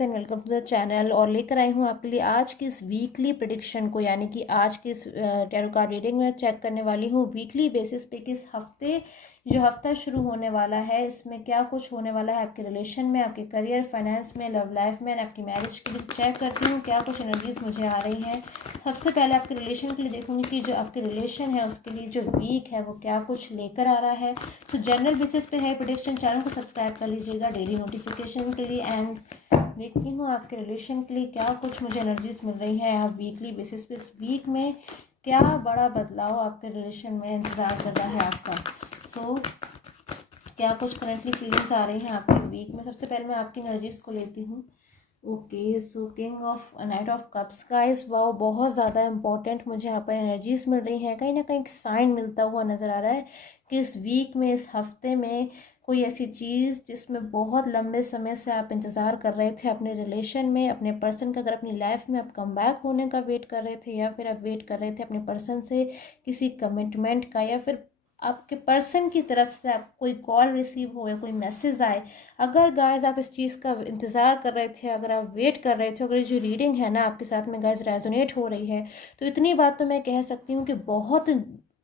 Guys and welcome to the channel. और लेकर आई हूँ आपके लिए आज की इस वीकली प्रेडिक्शन को, यानी कि आज की इस टैरो कार्ड रीडिंग में चेक करने वाली हूँ वीकली बेसिस पे कि इस हफ्ते जो हफ्ता शुरू होने वाला है इसमें क्या कुछ होने वाला है आपके रिलेशन में, आपके करियर, फाइनेंस में, लव लाइफ में, आपकी मैरिज के लिए चेक करती हूँ क्या कुछ एनर्जीज मुझे आ रही हैं। सबसे पहले आपके रिलेशन के लिए देखूंगी कि जो आपके रिलेशन है उसके लिए जो वीक है वो क्या कुछ लेकर आ रहा है। सो जनरल बेसिस पे है प्रेडिक्शन। चैनल को सब्सक्राइब कर लीजिएगा डेली नोटिफिकेशन के लिए। एंड देखती हूँ आपके रिलेशन के लिए क्या कुछ मुझे एनर्जीज मिल रही है आप वीकली बेसिस पे। इस वीक में क्या बड़ा बदलाव आपके रिलेशन में इंतज़ार कर रहा है आपका। सो क्या कुछ करंटली फीलिंग्स आ रही हैं आपके वीक में। सबसे पहले मैं आपकी एनर्जीज को लेती हूँ। Okay, so king of night of cups guys, wow बहुत ज़्यादा इंपॉर्टेंट मुझे यहाँ पर एनर्जीज मिल रही हैं। कहीं ना कहीं साइन मिलता हुआ नज़र आ रहा है कि इस वीक में, इस हफ्ते में कोई ऐसी चीज़ जिसमें बहुत लंबे समय से आप इंतज़ार कर रहे थे अपने रिलेशन में, अपने पर्सन का, अगर अपनी लाइफ में आप कम बैक होने का वेट कर रहे थे या फिर आप वेट कर रहे थे अपने पर्सन से किसी कमिटमेंट का, या फिर आपके पर्सन की तरफ से आप कोई कॉल रिसीव हो या कोई मैसेज आए। अगर गाइस आप इस चीज़ का इंतज़ार कर रहे थे, अगर आप वेट कर रहे थे, अगर ये जो रीडिंग है ना आपके साथ में गाइस रेजोनेट हो रही है, तो इतनी बात तो मैं कह सकती हूँ कि बहुत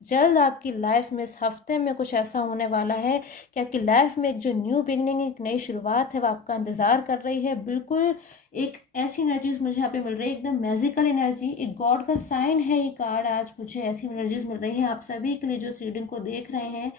जल्द आपकी लाइफ में इस हफ्ते में कुछ ऐसा होने वाला है कि आपकी लाइफ में एक जो न्यू बिगनिंग, एक नई शुरुआत है वो आपका इंतज़ार कर रही है। बिल्कुल एक ऐसी एनर्जीज मुझे यहाँ पे मिल रही है, एकदम मैजिकल एनर्जी, एक गॉड का साइन है ये कार्ड। आज मुझे ऐसी एनर्जीज मिल रही है आप सभी के लिए जो इस रीडिंग को देख रहे हैं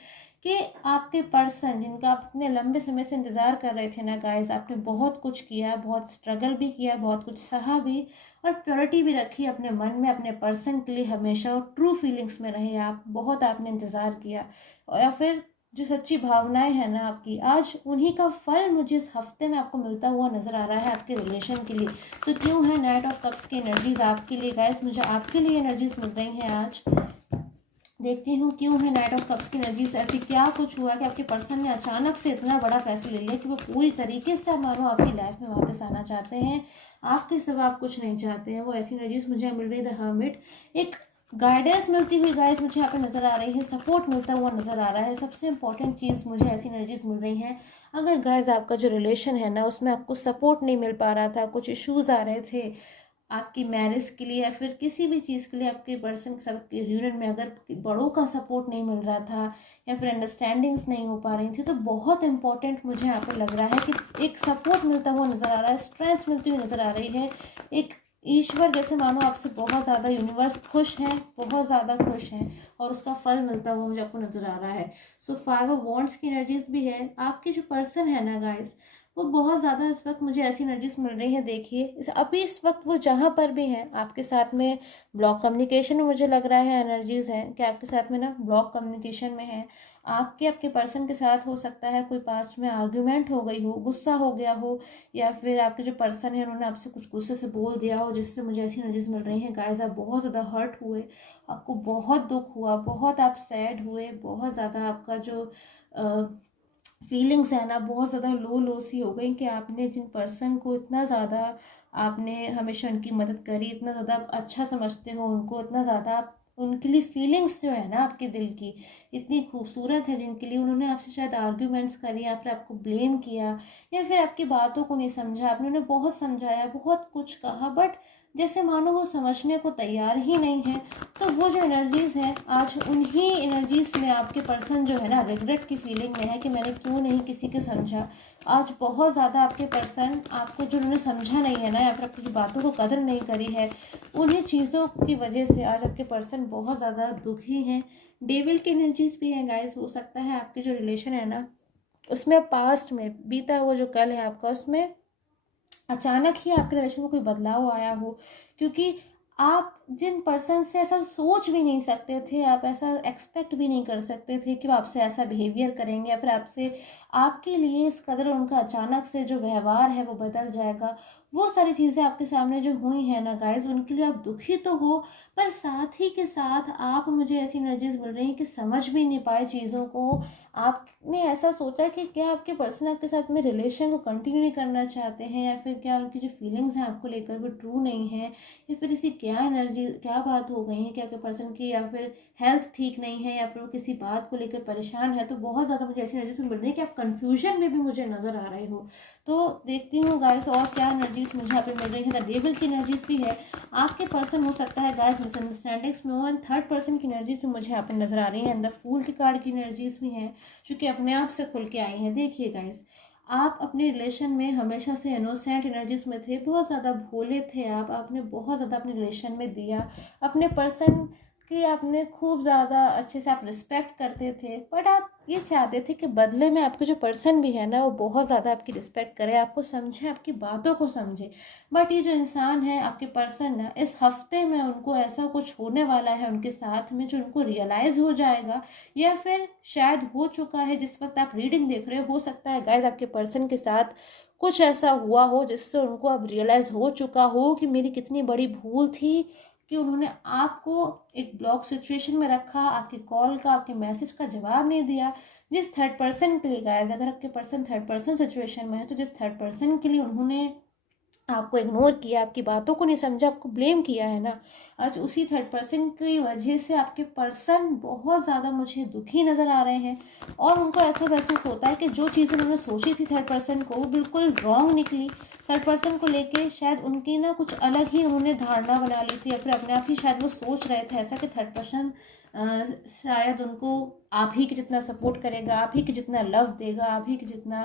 कि आपके पर्सन जिनका आप इतने लंबे समय से इंतज़ार कर रहे थे ना गाइस, आपने बहुत कुछ किया, बहुत स्ट्रगल भी किया, बहुत कुछ सहा भी, और प्योरिटी भी रखी अपने मन में अपने पर्सन के लिए हमेशा, और ट्रू फीलिंग्स में रहे आप। बहुत आपने इंतज़ार किया, और या फिर जो सच्ची भावनाएं हैं ना आपकी, आज उन्हीं का फल मुझे इस हफ्ते में आपको मिलता हुआ नज़र आ रहा है आपके रिलेशन के लिए। सो क्यों है नाइट ऑफ कप्स की एनर्जीज आपके लिए गाइस, मुझे आपके लिए एनर्जीज मिल रही हैं आज। देखती हूँ क्यों है नाइट ऑफ कप्स की एनर्जीज ऐसी। क्या कुछ हुआ कि आपके पर्सन ने अचानक से इतना बड़ा फैसला ले लिया कि वो पूरी तरीके से मानो आपकी लाइफ में वापस आना चाहते हैं, आपके सिवा आप कुछ नहीं चाहते हैं। वो ऐसी एनर्जीज मुझे मिल रही है। द हर्मिट, एक गाइडेंस मिलती हुई गाइस मुझे यहाँ पे नज़र आ रही है, सपोर्ट मिलता हुआ नज़र आ रहा है। सबसे इंपॉर्टेंट चीज़ मुझे ऐसी एनर्जीज मिल रही हैं, अगर गाइस आपका जो रिलेशन है ना उसमें आपको सपोर्ट नहीं मिल पा रहा था, कुछ इश्यूज आ रहे थे आपकी मैरिज के लिए या फिर किसी भी चीज़ के लिए, आपके पर्सन के साथ आपके यूनियन में अगर बड़ों का सपोर्ट नहीं मिल रहा था या फिर अंडरस्टैंडिंग्स नहीं हो पा रही थी, तो बहुत इंपॉर्टेंट मुझे यहाँ पर लग रहा है कि एक सपोर्ट मिलता हुआ नज़र आ रहा है, स्ट्रेंथ मिलती हुई नज़र आ रही है। एक ईश्वर जैसे मानो आपसे बहुत ज़्यादा, यूनिवर्स खुश है, बहुत ज़्यादा खुश हैं, और उसका फल मिलता हुआ मुझे आपको नज़र आ रहा है। सो 5 ऑफ वॉन्ड्स की एनर्जीज भी है। आपके जो पर्सन है ना गाइस, वो बहुत ज़्यादा इस वक्त मुझे ऐसी एनर्जीज मिल रही है। देखिए अभी इस वक्त वो जहाँ पर भी हैं आपके साथ में ब्लॉक कम्युनिकेशन में मुझे लग रहा है एनर्जीज हैं कि आपके साथ में ना ब्लॉक कम्युनिकेशन में है। आपके पर्सन के साथ हो सकता है कोई पास्ट में आर्ग्यूमेंट हो गई हो, गुस्सा हो गया हो, या फिर आपके जो पर्सन है उन्होंने आपसे कुछ गुस्से से बोल दिया हो, जिससे मुझे ऐसी एनर्जीज मिल रही हैं गाइस आप बहुत ज़्यादा हर्ट हुए, आपको बहुत दुख हुआ, बहुत आप सैड हुए, बहुत ज़्यादा आपका जो फीलिंग्स है ना बहुत ज़्यादा लो लो सी हो गई कि आपने जिन पर्सन को इतना ज़्यादा आपने हमेशा उनकी मदद करी, इतना ज़्यादा आप अच्छा समझते हो उनको, इतना ज़्यादा आप उनके लिए फीलिंग्स जो है ना आपके दिल की इतनी खूबसूरत है, जिनके लिए उन्होंने आपसे शायद आर्ग्यूमेंट्स करी या फिर आपको ब्लेम किया या फिर आपकी बातों को नहीं समझा, आपने उन्हें बहुत समझाया, बहुत कुछ कहा, बट जैसे मानो वो समझने को तैयार ही नहीं है। तो वो जो एनर्जीज़ हैं आज उन्हीं एनर्जीज़ में आपके पर्सन जो है ना रिग्रेट की फीलिंग में है कि मैंने क्यों नहीं किसी को समझा। आज बहुत ज़्यादा आपके पर्सन आपको जो उन्होंने समझा नहीं है ना या फिर आपकी बातों को कदर नहीं करी है, उन्हीं चीज़ों की वजह से आज आपके पर्सन बहुत ज़्यादा दुखी हैं। डेविल की एनर्जीज़ भी हैं गाइस। हो सकता है आपके जो रिलेशन है ना उसमें पास्ट में बीता हुआ जो कल है आपका, उसमें अचानक ही आपके रिलेशन में कोई बदलाव आया हो, क्योंकि आप जिन पर्सन से ऐसा सोच भी नहीं सकते थे, आप ऐसा एक्सपेक्ट भी नहीं कर सकते थे कि वो आपसे ऐसा बिहेवियर करेंगे या फिर आपसे आपके लिए इस कदर उनका अचानक से जो व्यवहार है वो बदल जाएगा। वो सारी चीज़ें आपके सामने जो हुई हैं ना गाइस, उनके लिए आप दुखी तो हो, पर साथ ही के साथ आप, मुझे ऐसी एनर्जीज मिल रही हैं कि समझ भी नहीं पाए चीज़ों को। आपने ऐसा सोचा कि क्या आपके पर्सन आपके साथ में रिलेशन को कंटिन्यू नहीं करना चाहते हैं, या फिर क्या उनकी जो फीलिंग्स हैं आपको लेकर वो ट्रू नहीं है, या फिर इसी क्या एनर्जी क्या बात हो गई है कि आपके पर्सन की या फिर हेल्थ ठीक नहीं है या फिर वो किसी बात को लेकर परेशान है। तो बहुत ज़्यादा मुझे ऐसी एनर्जीज मिल रही है कि आप कन्फ्यूजन में भी मुझे नज़र आ रहे हो। तो देखती हूँ गाइस और क्या एनर्जीज मुझे यहाँ पे मिल रही है। द डेविल की एनर्जीज भी है। आपके पर्सन हो सकता है गाइस मिसअंडरस्टैंडिंग्स में हो, एंड थर्ड पर्सन की एनर्जीज भी मुझे यहाँ पे नजर आ रही है। एंड द फूल की कार्ड की एनर्जीज भी हैं जो कि अपने आप से खुल के आई हैं। देखिए गाइस, आप अपने रिलेशन में हमेशा से इनोसेंट एनर्जीज में थे, बहुत ज़्यादा भोले थे आपने बहुत ज़्यादा अपने रिलेशन में दिया, अपने पर्सन की आपने खूब ज़्यादा अच्छे से आप रिस्पेक्ट करते थे। बट आप ये चाहते थे कि बदले में आपके जो पर्सन भी है ना वो बहुत ज़्यादा आपकी रिस्पेक्ट करे, आपको समझे, आपकी बातों को समझे। बट ये जो इंसान है आपके पर्सन ना, इस हफ्ते में उनको ऐसा कुछ होने वाला है उनके साथ में जो उनको रियलाइज़ हो जाएगा, या फिर शायद हो चुका है। जिस वक्त आप रीडिंग देख रहे हो सकता है गाइज आपके पर्सन के साथ कुछ ऐसा हुआ हो जिससे उनको अब रियलाइज़ हो चुका हो कि मेरी कितनी बड़ी भूल थी कि उन्होंने आपको एक ब्लॉक सिचुएशन में रखा, आपकी कॉल का, आपके मैसेज का जवाब नहीं दिया। जिस थर्ड पर्सन के लिए गाइस, अगर आपके पर्सन थर्ड पर्सन सिचुएशन में है, तो जिस थर्ड पर्सन के लिए उन्होंने आपको इग्नोर किया, आपकी बातों को नहीं समझा, आपको ब्लेम किया है ना, आज उसी थर्ड पर्सन की वजह से आपके पर्सन बहुत ज़्यादा मुझे दुखी नज़र आ रहे हैं। और उनको ऐसा महसूस होता है कि जो चीज़ें उन्होंने सोची थी थर्ड पर्सन को, वो बिल्कुल रॉन्ग निकली। थर्ड पर्सन को लेके शायद उनकी ना कुछ अलग ही उन्होंने धारणा बना ली थी, या फिर अपने आप ही शायद वो सोच रहे थे ऐसा कि थर्ड पर्सन शायद उनको आप ही के जितना सपोर्ट करेगा, आप ही के जितना लव देगा, आप ही के जितना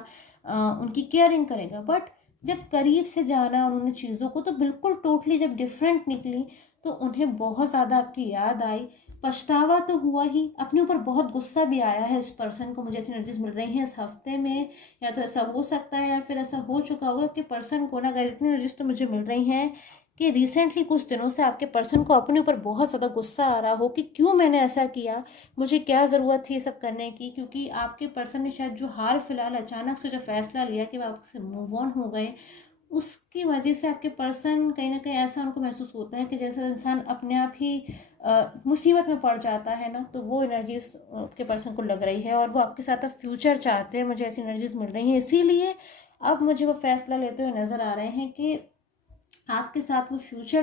उनकी केयरिंग करेगा। बट जब करीब से जाना उन्होंने चीज़ों को, तो बिल्कुल टोटली जब डिफरेंट निकली, तो उन्हें बहुत ज़्यादा आपकी याद आई। पछतावा तो हुआ ही, अपने ऊपर बहुत गुस्सा भी आया है इस पर्सन को। मुझे ऐसी एनर्जीज मिल रही हैं इस हफ्ते में, या तो ऐसा हो सकता है या फिर ऐसा हो चुका होगा कि पर्सन को ना, इतनी एनर्जीज तो मुझे मिल रही हैं कि रिसेंटली कुछ दिनों से आपके पर्सन को अपने ऊपर बहुत ज़्यादा गुस्सा आ रहा हो कि क्यों मैंने ऐसा किया, मुझे क्या ज़रूरत थी ये सब करने की। क्योंकि आपके पर्सन ने शायद जो हाल फिलहाल अचानक से जो फैसला लिया कि वो आपसे मूव ऑन हो गए, उसकी वजह से आपके पर्सन कहीं ना कहीं ऐसा उनको महसूस होता है कि जैसे इंसान अपने आप ही मुसीबत में पड़ जाता है ना, तो वो एनर्जीज आपके पर्सन को लग रही है और वो आपके साथ अब फ्यूचर चाहते हैं। मुझे ऐसी एनर्जीज मिल रही हैं, इसीलिए अब मुझे वो फैसला लेते हुए नज़र आ रहे हैं कि आपके साथ वो फ्यूचर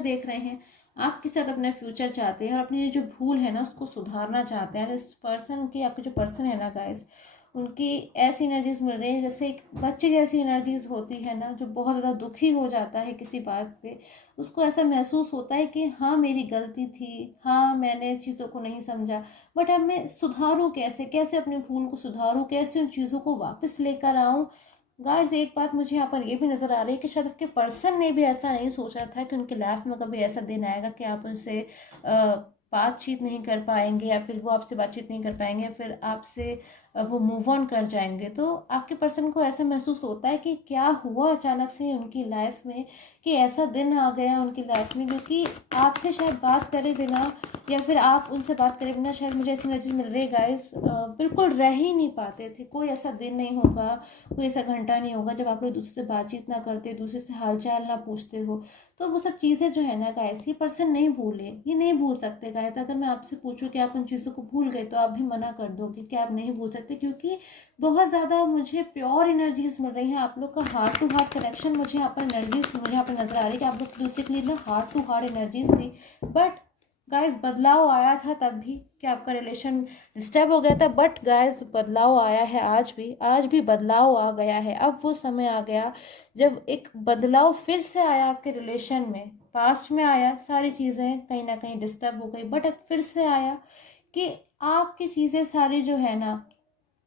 देख रहे हैं, आपके साथ अपना फ्यूचर चाहते हैं और अपनी जो भूल है ना उसको सुधारना चाहते हैं। इस पर्सन की, आपके जो पर्सन है ना गाइस, उनकी ऐसी एनर्जीज मिल रही है जैसे एक बच्चे जैसी एनर्जीज होती है ना, जो बहुत ज़्यादा दुखी हो जाता है किसी बात पे, उसको ऐसा महसूस होता है कि हाँ मेरी गलती थी, हाँ मैंने चीज़ों को नहीं समझा, बट अब मैं सुधारूँ कैसे, कैसे अपनी भूल को सुधारूँ, कैसे उन चीज़ों को वापस लेकर आऊँ। गाइस एक बात मुझे यहाँ पर ये भी नज़र आ रही है कि शायद आपके पर्सन ने भी ऐसा नहीं सोचा था कि उनके लाइफ में कभी ऐसा दिन आएगा कि आप उनसे बातचीत नहीं कर पाएंगे, या फिर वो आपसे बातचीत नहीं कर पाएंगे, या फिर आपसे वो मूव ऑन कर जाएंगे। तो आपके पर्सन को ऐसा महसूस होता है कि क्या हुआ अचानक से उनकी लाइफ में, कि ऐसा दिन आ गया उनकी लाइफ में, क्योंकि आपसे शायद बात करे बिना, या फिर आप उनसे बात करे बिना, शायद मुझे ऐसी एनर्जी मिल रही है गाइस, बिल्कुल रह ही नहीं पाते थे। कोई ऐसा दिन नहीं होगा, कोई ऐसा घंटा नहीं होगा जब आप लोग दूसरे से बातचीत ना करते, दूसरे से हालचाल ना पूछते हो। तो वो सब चीज़ें जो है ना गाइस, ये पर्सन नहीं भूले, ये नहीं भूल सकते गाइस। अगर मैं आपसे पूछूं कि आप उन चीज़ों को भूल गए, तो आप भी मना कर दोगे कि आप नहीं भूल सकते, क्योंकि बहुत ज़्यादा मुझे प्योर एनर्जीज मिल रही है। आप लोग का हार्ट टू हार्ट कनेक्शन मुझे यहाँ पर एनर्जीज मुझे यहाँ पर नजर आ रही है कि आप लोग दूसरे के लिए ना हार्ट टू हार्ट एनर्जीज थी। बट गाइस बदलाव आया था तब भी कि आपका रिलेशन डिस्टर्ब हो गया था, बट गाइस बदलाव आया है आज भी बदलाव आ गया है। अब वो समय आ गया जब एक बदलाव फिर से आया आपके रिलेशन में। पास्ट में आया, सारी चीज़ें कहीं ना कहीं डिस्टर्ब हो गई, बट अब फिर से आया कि आपकी चीज़ें सारी जो है ना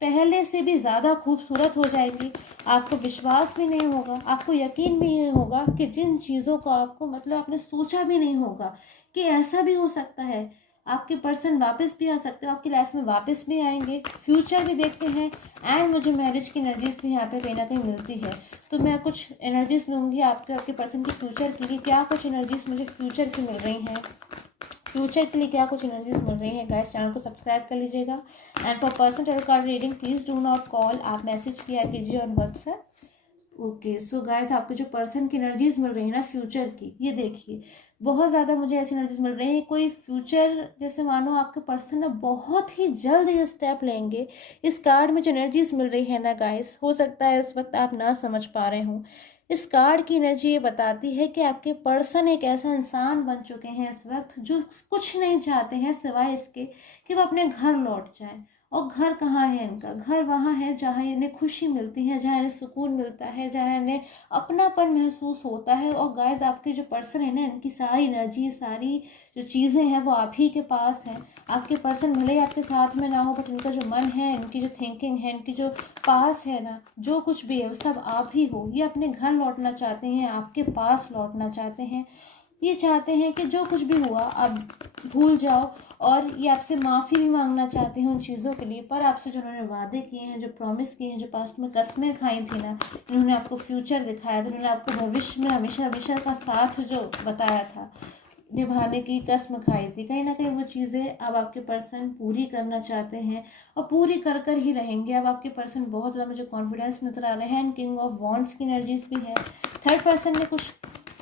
पहले से भी ज़्यादा खूबसूरत हो जाएगी। आपको विश्वास भी नहीं होगा, आपको यकीन भी नहीं होगा कि जिन चीज़ों को आपको मतलब आपने सोचा भी नहीं होगा कि ऐसा भी हो सकता है। आपके पर्सन वापस भी आ सकते हो, आपकी लाइफ में वापस भी आएंगे, फ्यूचर भी देखते हैं, एंड मुझे मैरिज की एनर्जीज भी यहाँ पे कहीं ना कहीं मिलती है। तो मैं कुछ एनर्जीज लूँगी आपके पर्सन की फ्यूचर के लिए। क्या कुछ एनर्जीज मुझे फ्यूचर की मिल रही हैं, फ्यूचर के लिए क्या कुछ एनर्जीज मिल रही है गाइस, चैनल को सब्सक्राइब कर लीजिएगा। And for personal tarot card reading please do not call, आप मैसेज किया कीजिए on WhatsApp. Okay so guys, आपको जो पर्सन की एनर्जीज मिल रही है ना फ्यूचर की, ये देखिए बहुत ज़्यादा मुझे ऐसी एनर्जीज मिल रही है। कोई फ्यूचर जैसे मानो आपके पर्सन ना बहुत ही जल्द ये स्टेप लेंगे। इस कार्ड में जो एनर्जीज मिल रही है ना गाइस, हो सकता है इस वक्त आप ना समझ पा रहे हो। इस कार्ड की एनर्जी ये बताती है कि आपके पर्सन एक ऐसा इंसान बन चुके हैं इस वक्त जो कुछ नहीं चाहते हैं सिवाय इसके कि वो अपने घर लौट जाएं। और घर कहाँ है इनका? घर वहाँ है जहाँ इन्हें खुशी मिलती है, जहाँ इन्हें सुकून मिलता है, जहाँ इन्हें अपनापन महसूस होता है। और गाइस आपके जो पर्सन है ना, इनकी सारी एनर्जी, सारी जो चीज़ें हैं वो आप ही के पास हैं। आपके पर्सन भले ही आपके साथ में ना हो, बट इनका जो मन है, इनकी जो थिंकिंग है, इनकी जो पास है ना, जो कुछ भी है वो सब आप ही हो। ये अपने घर लौटना चाहते हैं, आपके पास लौटना चाहते हैं। ये चाहते हैं कि जो कुछ भी हुआ आप भूल जाओ, और ये आपसे माफ़ी भी मांगना चाहते हैं उन चीज़ों के लिए। पर आपसे जो उन्होंने वादे किए हैं, जो प्रॉमिस किए हैं, जो पास्ट में कस्में खाई थी ना, इन्होंने आपको फ्यूचर दिखाया था, इन्होंने आपको भविष्य में हमेशा हमेशा का साथ जो बताया था, निभाने की कसम खाई थी, कहीं ना कहीं वो चीज़ें अब आपके पर्सन पूरी करना चाहते हैं, और पूरी कर कर ही रहेंगे। अब आपके पर्सन बहुत ज़्यादा मुझे कॉन्फिडेंस नज़र आ रहे हैं, एंड किंग ऑफ वॉन्ड्स की एनर्जीज भी है। थर्ड पर्सन ने कुछ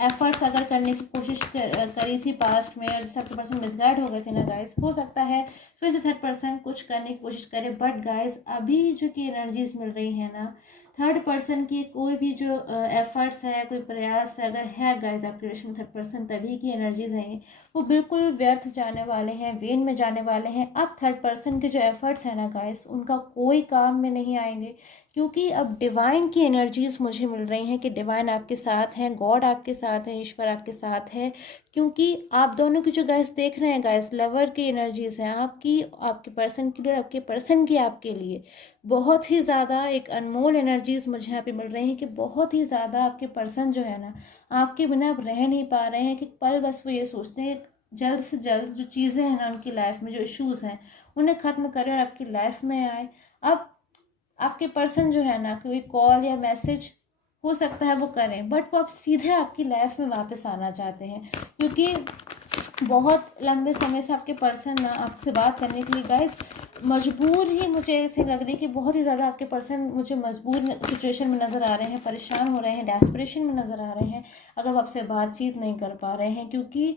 एफर्ट्स अगर करने की कोशिश करी थी पास्ट में, और जैसे आपके पर्सन मिसगाइड हो गए थे ना गाइस, हो सकता है फिर से थर्ड पर्सन कुछ करने की कोशिश करे। बट गाइस अभी जो की एनर्जीज मिल रही है ना, थर्ड पर्सन की कोई भी जो एफर्ट्स है, कोई प्रयास है अगर है गाइस आपके रिलेशन में थर्ड पर्सन, तभी की एनर्जीज हैं, वो बिल्कुल व्यर्थ जाने वाले हैं, वेन में जाने वाले हैं। अब थर्ड पर्सन के जो एफर्ट्स हैं ना गाइस, उनका कोई काम में नहीं आएंगे, क्योंकि अब डिवाइन की एनर्जीज मुझे मिल रही हैं कि डिवाइन आपके साथ हैं, गॉड आपके साथ है, ईश्वर आपके साथ है। क्योंकि आप दोनों की जो गाइस देख रहे हैं गाइस, लवर की एनर्जीज हैं आपकी, आपके पर्सन की और आपके पर्सन की आपके लिए बहुत ही ज़्यादा एक अनमोल एनर्जीज मुझे यहाँ पे मिल रही हैं कि बहुत ही ज़्यादा आपके पर्सन जो है ना, आपके बिना अब रह नहीं पा रहे हैं। कि पल बस वो ये सोचते हैं जल्द से जल्द जो चीज़ें हैं ना उनकी लाइफ में, जो इश्यूज़ हैं उन्हें ख़त्म करें और आपकी लाइफ में आए। अब आपके पर्सन जो है ना, कोई कॉल या मैसेज हो सकता है वो करें, बट वो अब सीधे आपकी लाइफ में वापस आना चाहते हैं, क्योंकि बहुत लंबे समय से आपके पर्सन ना आपसे बात करने के लिए गाइस मजबूर ही, मुझे ऐसे लग रही है कि बहुत ही ज़्यादा आपके पर्सन मुझे मजबूर सिचुएशन में नज़र आ रहे हैं, परेशान हो रहे हैं, डेस्परेशन में नज़र आ रहे हैं, अगर वो आपसे बातचीत नहीं कर पा रहे हैं। क्योंकि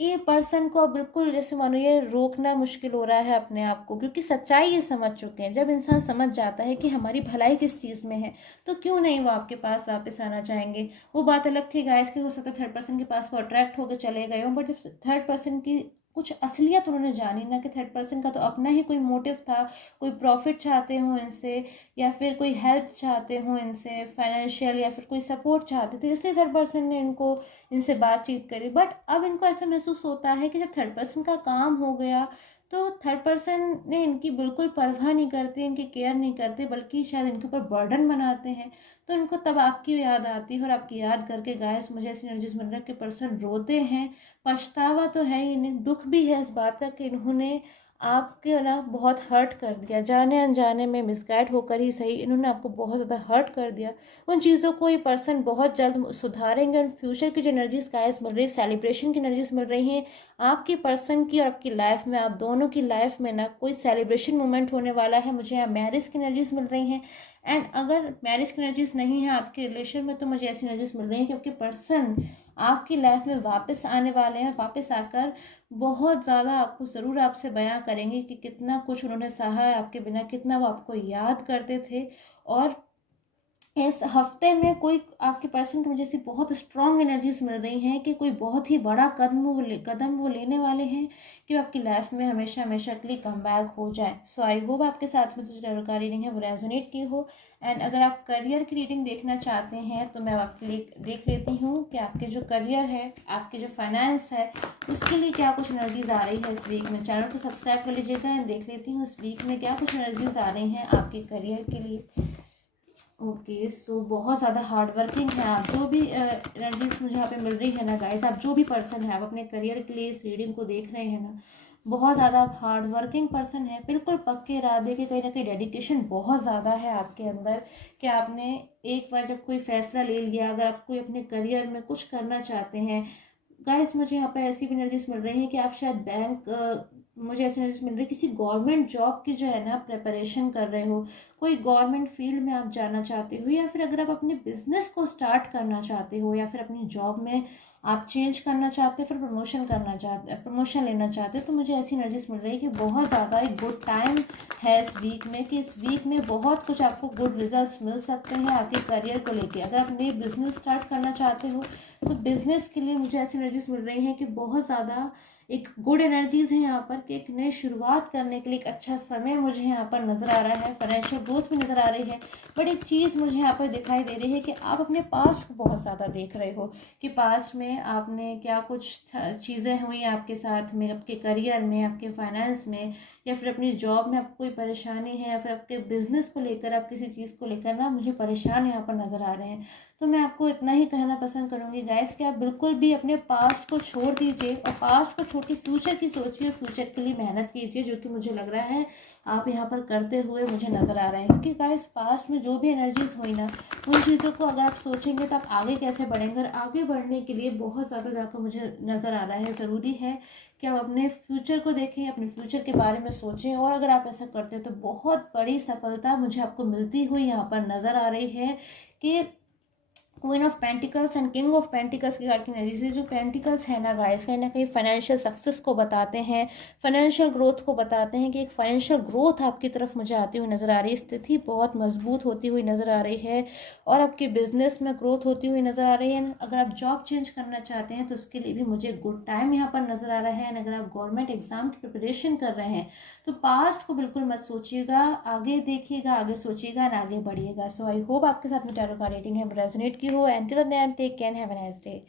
ये पर्सन को अब बिल्कुल जैसे मानो ये रोकना मुश्किल हो रहा है अपने आप को, क्योंकि सच्चाई ये समझ चुके हैं। जब इंसान समझ जाता है कि हमारी भलाई किस चीज़ में है, तो क्यों नहीं वो आपके पास वापस आना चाहेंगे। वो बात अलग थी गाइस कि हो सकता है थर्ड पर्सन के पास वो अट्रैक्ट होकर चले गए हों, बट जब थर्ड पर्सन की कुछ असलियत उन्होंने जानी ना, कि थर्ड पर्सन का तो अपना ही कोई मोटिव था, कोई प्रॉफिट चाहते हों इनसे, या फिर कोई हेल्प चाहते हों इनसे फाइनेंशियल, या फिर कोई सपोर्ट चाहते थे, इसलिए थर्ड पर्सन ने इनको इनसे बातचीत करी। बट अब इनको ऐसा महसूस होता है कि जब थर्ड पर्सन का काम हो गया, तो थर्ड पर्सन ने इनकी बिल्कुल परवाह नहीं करते, इनकी केयर नहीं करते, बल्कि शायद इनके ऊपर बर्डन बनाते हैं। तो इनको तब आपकी याद आती है, और आपकी याद करके गाइस मुझे ऐसी एनर्जीज मिल रहा है कि पर्सन रोते हैं। पछतावा तो है ही, इन्हें दुख भी है इस बात का कि इन्होंने आपके ना बहुत हर्ट कर दिया, जाने अनजाने में मिसगाइड होकर ही सही, इन्होंने आपको बहुत ज़्यादा हर्ट कर दिया। उन चीज़ों को ये पर्सन बहुत जल्द सुधारेंगे, और फ्यूचर की जो एनर्जीज गाइस मिल रही है, सेलिब्रेशन की एनर्जीज मिल रही हैं आपकी पर्सन की और आपकी लाइफ में। आप दोनों की लाइफ में ना कोई सेलिब्रेशन मोमेंट होने वाला है। मुझे यहाँ मैरिज की एनर्जीज मिल रही हैं, एंड अगर मैरिज की एनर्जीज नहीं है आपके रिलेशन में, तो मुझे ऐसी एनर्जीज मिल रही हैं कि आपके पर्सन आपकी लाइफ में वापस आने वाले हैं। वापस आकर बहुत ज़्यादा आपको ज़रूर आपसे बयां करेंगे कि कितना कुछ उन्होंने सहा है आपके बिना, कितना वो आपको याद करते थे। और इस हफ्ते में कोई आपके पर्सन की मुझे ऐसी बहुत स्ट्रॉन्ग एनर्जीज मिल रही हैं कि कोई बहुत ही बड़ा कदम वो लेने वाले हैं कि वो आपकी लाइफ में हमेशा हमेशा के लिए कम बैक हो जाए। सो आई होप आपके साथ में जो टैरो रीडिंग है वो रेजोनेट की हो। एंड अगर आप करियर की रीडिंग देखना चाहते हैं तो मैं आपके लिए देख लेती हूँ कि आपके जो करियर है, आपके जो फाइनेंस है, उसके लिए क्या कुछ एनर्जीज आ रही है इस वीक में। चैनल को सब्सक्राइब कर लीजिएगा, एंड देख लेती हूँ इस वीक में क्या कुछ एनर्जीज आ रही हैं आपके करियर के लिए। ओके सो बहुत ज़्यादा हार्ड वर्किंग है आप, जो भी एनर्जीज मुझे यहाँ पे मिल रही है ना गाइस, आप जो भी पर्सन है आप अपने करियर के लिए इस रीडिंग को देख रहे हैं ना, बहुत ज़्यादा हार्ड वर्किंग पर्सन है, बिल्कुल पक्के इरादे के, कहीं ना कहीं डेडिकेशन बहुत ज़्यादा है आपके अंदर। कि आपने एक बार जब कोई फैसला ले लिया, अगर आप कोई अपने करियर में कुछ करना चाहते हैं गाइस, मुझे यहाँ पे ऐसी भी एनर्जीज मिल रही हैं कि आप शायद मुझे ऐसी एनर्जीज मिल रही है किसी गवर्नमेंट जॉब की जो है ना प्रिपरेशन कर रहे हो, कोई गवर्नमेंट फील्ड में आप जाना चाहते हो, या फिर अगर आप अपने बिजनेस को स्टार्ट करना चाहते हो, या फिर अपनी जॉब में आप चेंज करना चाहते हो, फिर प्रमोशन लेना चाहते हो, तो मुझे ऐसी एनर्जीज मिल रही है कि बहुत ज़्यादा एक गुड टाइम है इस वीक में, कि इस वीक में बहुत कुछ आपको गुड रिजल्ट्स मिल सकते हैं आपके करियर को लेके। अगर आप नई बिजनेस स्टार्ट करना चाहते हो तो बिजनेस के लिए मुझे ऐसी एनर्जीज मिल रही है कि बहुत ज़्यादा एक गुड एनर्जीज है यहाँ पर कि एक नई शुरुआत करने के लिए एक अच्छा समय मुझे यहाँ पर नज़र आ रहा है। फाइनेंशियल ग्रोथ भी नज़र आ रही है। बट एक चीज़ मुझे यहाँ पर दिखाई दे रही है कि आप अपने पास्ट को बहुत ज़्यादा देख रहे हो कि पास्ट में आपने क्या कुछ चीज़ें हुई आपके साथ में, आपके करियर में, आपके फाइनेंस में, या फिर अपनी जॉब में आपको कोई परेशानी है, या फिर आपके बिजनेस को लेकर, आप किसी चीज़ को लेकर ना मुझे परेशान यहाँ पर नज़र आ रहे हैं। तो मैं आपको इतना ही कहना पसंद करूँगी गाइस कि आप बिल्कुल भी अपने पास्ट को छोड़ दीजिए और पास्ट को छोड़ के फ्यूचर की सोचिए और फ्यूचर के लिए मेहनत कीजिए, जो कि मुझे लग रहा है आप यहाँ पर करते हुए मुझे नज़र आ रहे हैं। क्योंकि गाइस पास्ट में जो भी एनर्जीज हुई ना, उन चीज़ों को अगर आप सोचेंगे तो आप आगे कैसे बढ़ेंगे, और आगे बढ़ने के लिए बहुत ज़्यादा जहाँ पर मुझे नज़र आ रहा है ज़रूरी है कि आप अपने फ्यूचर को देखें, अपने फ्यूचर के बारे में सोचें। और अगर आप ऐसा करते हैं तो बहुत बड़ी सफलता मुझे आपको मिलती हुई यहाँ पर नज़र आ रही है कि queen of pentacles and king of pentacles की कार्ड की एनर्जी से, जो पेंटिकल्स है ना गाइस, कहीं ना कहीं फाइनेंशियल सक्सेस को बताते हैं, फाइनेंशियल ग्रोथ को बताते हैं कि एक फाइनेंशियल ग्रोथ आपकी तरफ मुझे आती हुई नज़र आ रही है। स्थिति बहुत मजबूत होती हुई नज़र आ रही है और आपके बिजनेस में ग्रोथ होती हुई नज़र आ रही है। अगर आप जॉब चेंज करना चाहते हैं तो उसके लिए भी मुझे गुड टाइम यहाँ पर नज़र आ रहा है। अगर आप गवर्नमेंट एग्जाम की प्रिपरेशन कर रहे हैं तो पास्ट को बिल्कुल मत सोचिएगा, आगे देखिएगा, आगे सोचिएगा और आगे बढ़िएगा। सो आई होप आपके साथ में टैरो का रेटिंग है रेजोनेट की हो। Until then take care, have a nice day.